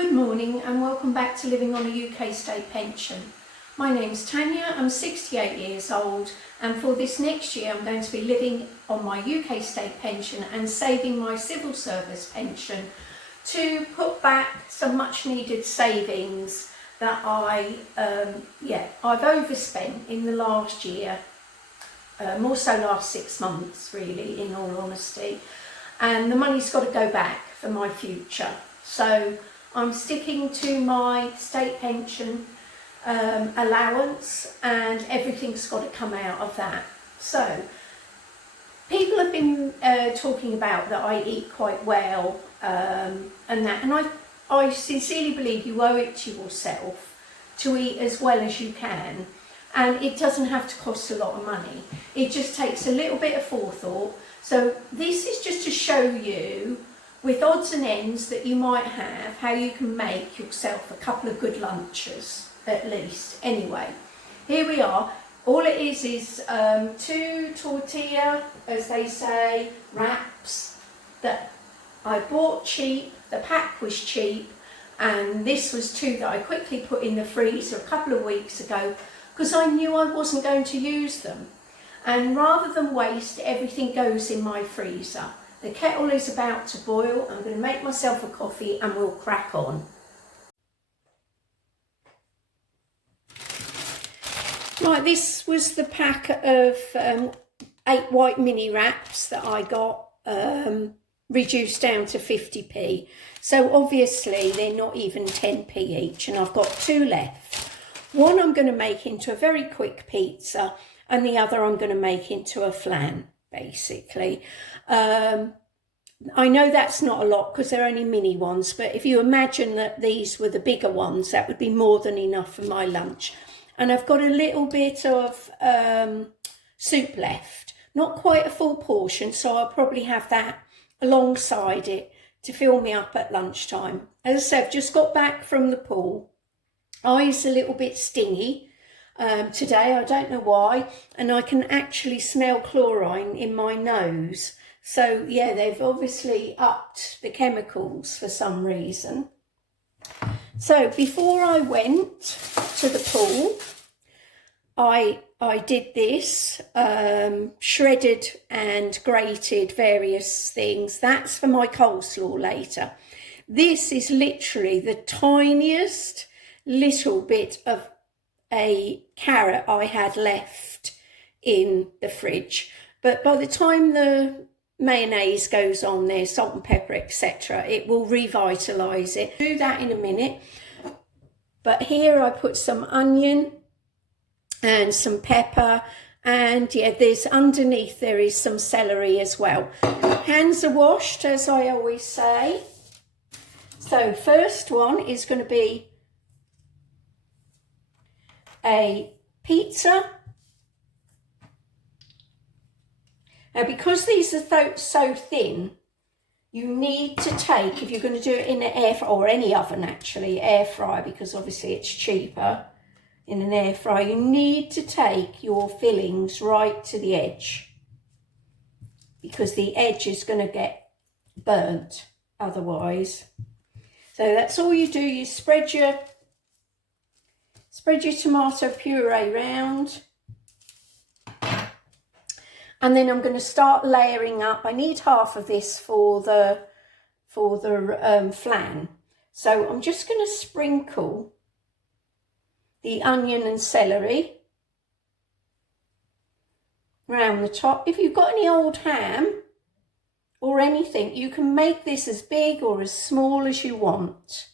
Good morning and welcome back to Living on a UK State Pension. My name's Tania, I'm 68 years old, and for this next year I'm going to be living on my UK State Pension and saving my civil service pension to put back some much needed savings that I've overspent in the last year, more so last 6 months really, in all honesty, and the money's got to go back for my future. So I'm sticking to my state pension allowance, and everything's got to come out of that. So people have been talking about that I eat quite well, and I sincerely believe you owe it to yourself to eat as well as you can, and it doesn't have to cost a lot of money. It just takes a little bit of forethought. So this is just to show you, with odds and ends that you might have, how you can make yourself a couple of good lunches, at least. Anyway, here we are. All it is 2 tortilla, as they say, wraps that I bought cheap. The pack was cheap, and this was 2 that I quickly put in the freezer a couple of weeks ago because I knew I wasn't going to use them. And rather than waste, everything goes in my freezer. The kettle is about to boil. I'm going to make myself a coffee and we'll crack on. Right, this was the pack of 8 white mini wraps that I got reduced down to 50p. So obviously they're not even 10p each, and I've got 2 left. One I'm going to make into a very quick pizza, and the other I'm going to make into a flan, basically. I know that's not a lot because they're only mini ones, but if you imagine that these were the bigger ones, that would be more than enough for my lunch. And I've got a little bit of soup left, not quite a full portion, so I'll probably have that alongside it to fill me up at lunchtime. As I said, I've just got back from the pool. Eyes a little bit stingy today, I don't know why, and I can actually smell chlorine in my nose. So yeah, they've obviously upped the chemicals for some reason. So before I went to the pool, I did this, shredded and grated various things. That's for my coleslaw later. This is literally the tiniest little bit of a carrot I had left in the fridge, but by the time the mayonnaise goes on there, salt and pepper, etc., it will revitalise it. Do that in a minute. But here I put some onion and some pepper, and yeah, there's underneath there is some celery as well. Hands are washed, as I always say. So first one is going to be a pizza. Now, because these are so thin, you need to take, if you're going to do it in an air fryer, or any oven actually, air fryer, because obviously it's cheaper in an air fryer, you need to take your fillings right to the edge, because the edge is going to get burnt otherwise. So that's all you do. You spread your tomato puree round. And then I'm going to start layering up. I need half of this for the flan. So I'm just going to sprinkle the onion and celery around the top. If you've got any old ham or anything, you can make this as big or as small as you want.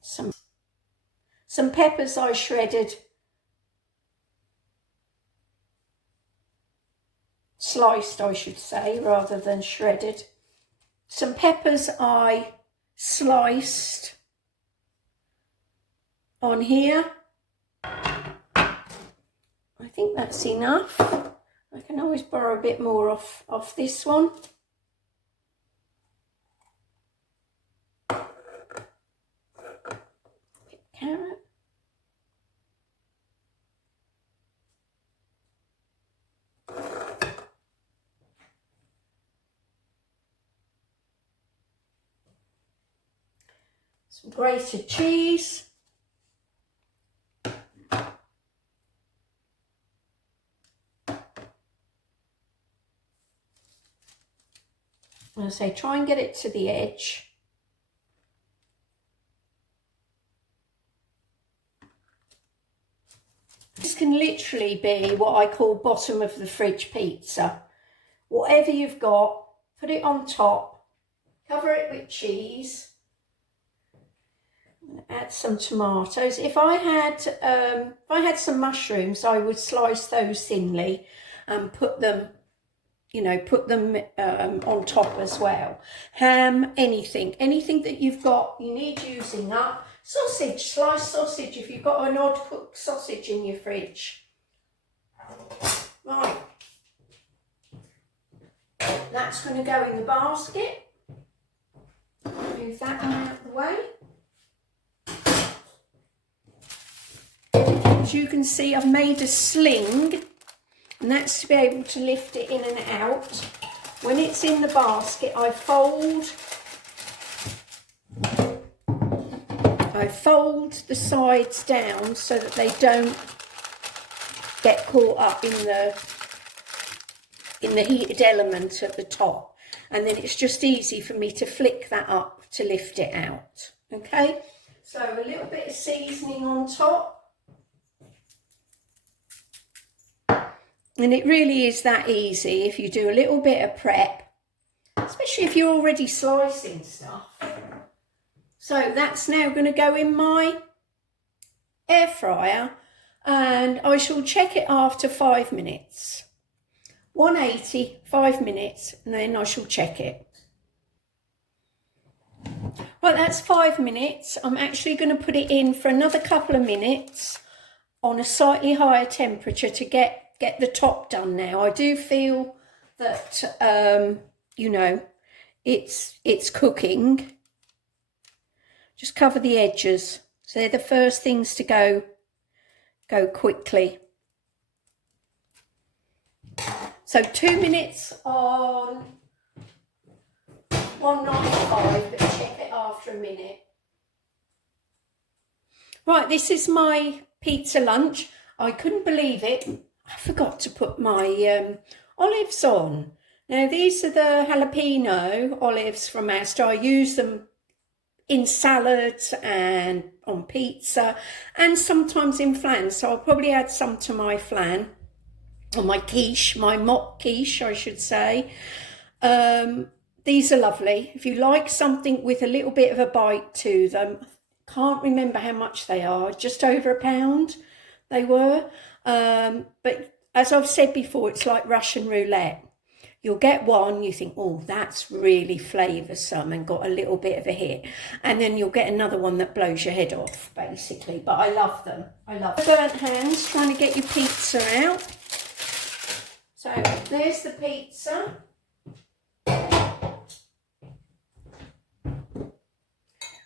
Some peppers I shredded, sliced I should say, rather than shredded. Some peppers I sliced on here. I think that's enough. I can always borrow a bit more off this one. Carrot. some grated cheese. I say try and get it to the edge. This can literally be what I call bottom of the fridge pizza. Whatever you've got, put it on top, cover it with cheese, add some tomatoes. If I had some mushrooms, I would slice those thinly and put them on top as well. Ham, anything that you've got, you need using up. Sausage, sliced sausage, if you've got an odd cooked sausage in your fridge. Right, that's going to go in the basket. Move that one out of the way. As you can see, I've made a sling, and that's to be able to lift it in and out. When it's in the basket, I fold the sides down so that they don't get caught up in the heated element at the top, and then it's just easy for me to flick that up to lift it out. Okay, so a little bit of seasoning on top. And it really is that easy if you do a little bit of prep, especially if you're already slicing stuff. So that's now going to go in my air fryer, and I shall check it after 5 minutes. 180, 5 minutes, and then I shall check it. Right, that's 5 minutes. I'm actually going to put it in for another couple of minutes on a slightly higher temperature to get the top done now. I do feel that, it's cooking. Just cover the edges. So they're the first things to go quickly. So 2 minutes on 195, but check it after a minute. Right, this is my pizza lunch. I couldn't believe it. I forgot to put my olives on. Now, these are the jalapeno olives from Asda. I use them in salads and on pizza and sometimes in flan. So I'll probably add some to my flan, or my quiche, my mock quiche, I should say. These are lovely. If you like something with a little bit of a bite to them, can't remember how much they are, just over £1 they were. But as I've said before, it's like Russian roulette. You'll get one, you think, oh, that's really flavoursome and got a little bit of a hit. And then you'll get another one that blows your head off, basically. But I love them. I love them. Burnt hands, trying to get your pizza out. So there's the pizza.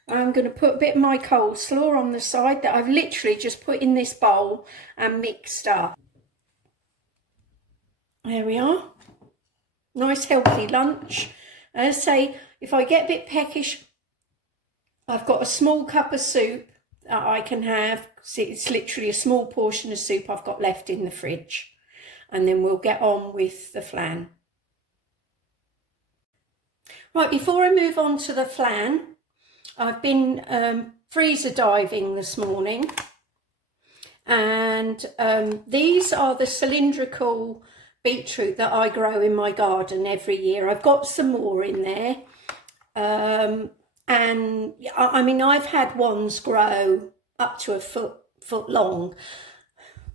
I'm going to put a bit of my coleslaw on the side that I've literally just put in this bowl and mixed up. There we are. Nice healthy lunch. As I say, if I get a bit peckish, I've got a small cup of soup that I can have. See, it's literally a small portion of soup I've got left in the fridge. And then we'll get on with the flan. Right, before I move on to the flan, I've been freezer diving this morning, and these are the cylindrical beetroot that I grow in my garden every year. I've got some more in there, and I mean, I've had ones grow up to a foot long.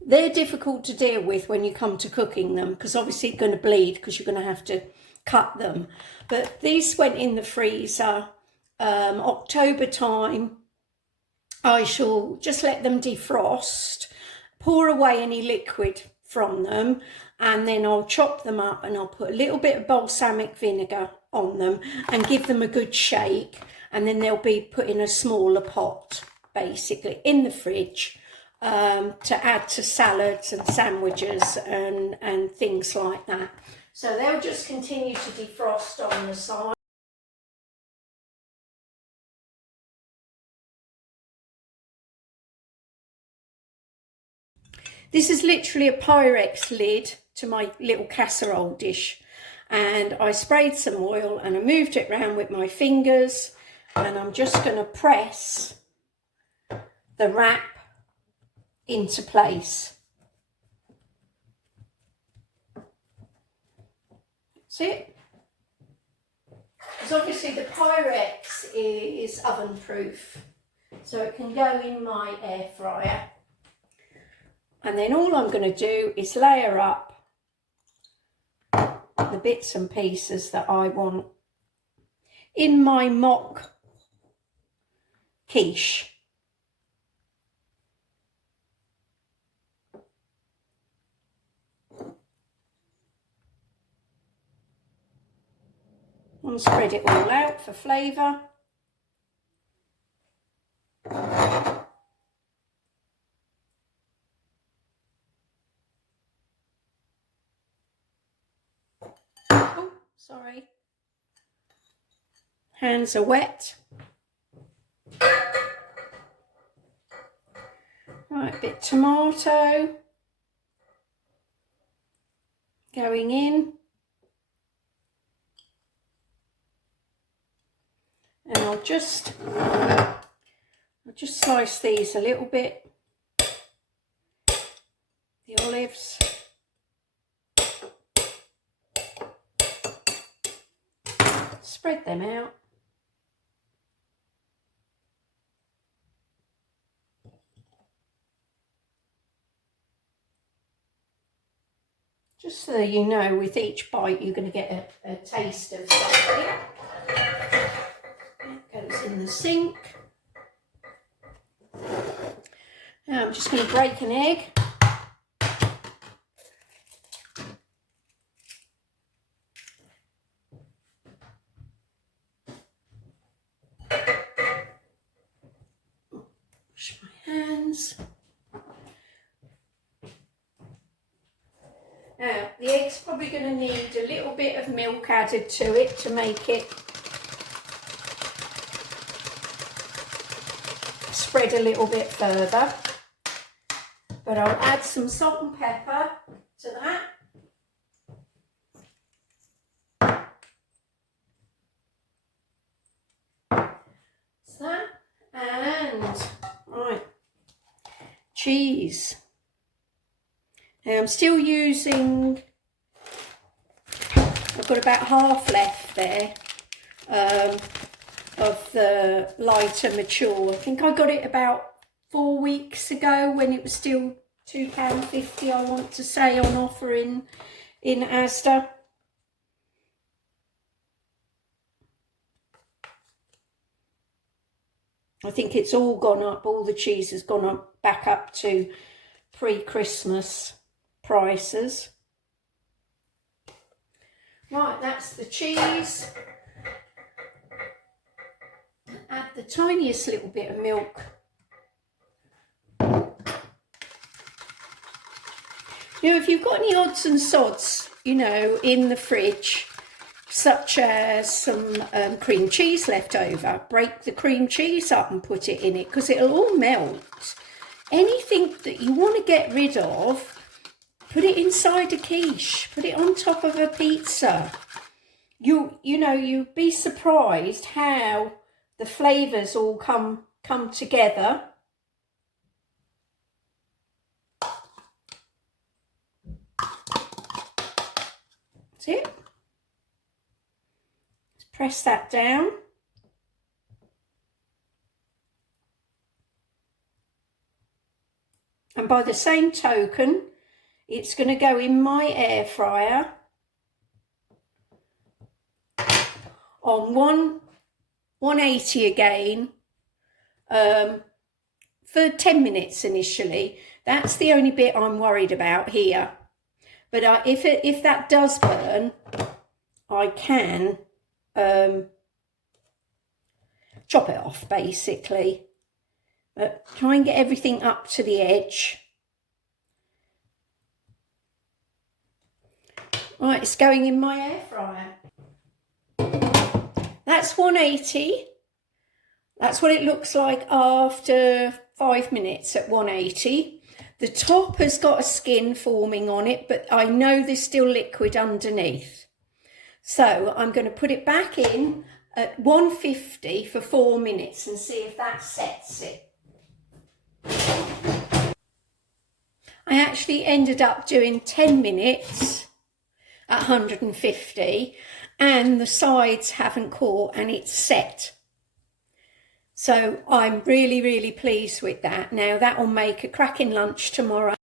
They're difficult to deal with when you come to cooking them, because obviously it's going to bleed because you're going to have to cut them. But these went in the freezer. October time, I shall just let them defrost, pour away any liquid from them, and then I'll chop them up and I'll put a little bit of balsamic vinegar on them and give them a good shake, and then they'll be put in a smaller pot, basically, in the fridge, to add to salads and sandwiches and things like that. So they'll just continue to defrost on the side. This is literally a Pyrex lid to my little casserole dish. And I sprayed some oil and I moved it around with my fingers, and I'm just going to press the wrap into place. That's it. Because obviously the Pyrex is oven proof, so it can go in my air fryer. And then all I'm going to do is layer up the bits and pieces that I want in my mock quiche. And spread it all out for flavour. Oh, sorry. Hands are wet. Right, a bit tomato going in. And I'll just slice these a little bit. The olives. Spread them out. Just so you know, with each bite you're going to get a taste of something. That goes in the sink. Now I'm just going to break an egg. Wash my hands. Now, the egg's probably going to need a little bit of milk added to it to make it spread a little bit further. But I'll add some salt and pepper to that. That's that. And, right, cheese. Now I'm still using, I've got about half left there of the lighter mature. I think I got it about 4 weeks ago when it was still £2.50, I want to say, on offer in Asda. I think it's all gone up, all the cheese has gone up, back up to pre-Christmas prices. Right, that's the cheese. Add the tiniest little bit of milk. You know, if you've got any odds and sods, you know, in the fridge, such as some cream cheese left over, break the cream cheese up and put it in it, because it'll all melt. Anything that you want to get rid of, put it inside a quiche, put it on top of a pizza. You know, you'd be surprised how the flavours all come together. That's it. Let's press that down. And by the same token, it's going to go in my air fryer on 180 again for 10 minutes initially. That's the only bit I'm worried about here. But if that does burn, I can chop it off basically. But try and get everything up to the edge. Right, it's going in my air fryer. That's 180. That's what it looks like after 5 minutes at 180. The top has got a skin forming on it, but I know there's still liquid underneath. So I'm going to put it back in at 150 for 4 minutes and see if that sets it. I actually ended up doing 10 minutes at 150 and the sides haven't caught and it's set. So I'm really, really pleased with that. Now that will make a cracking lunch tomorrow.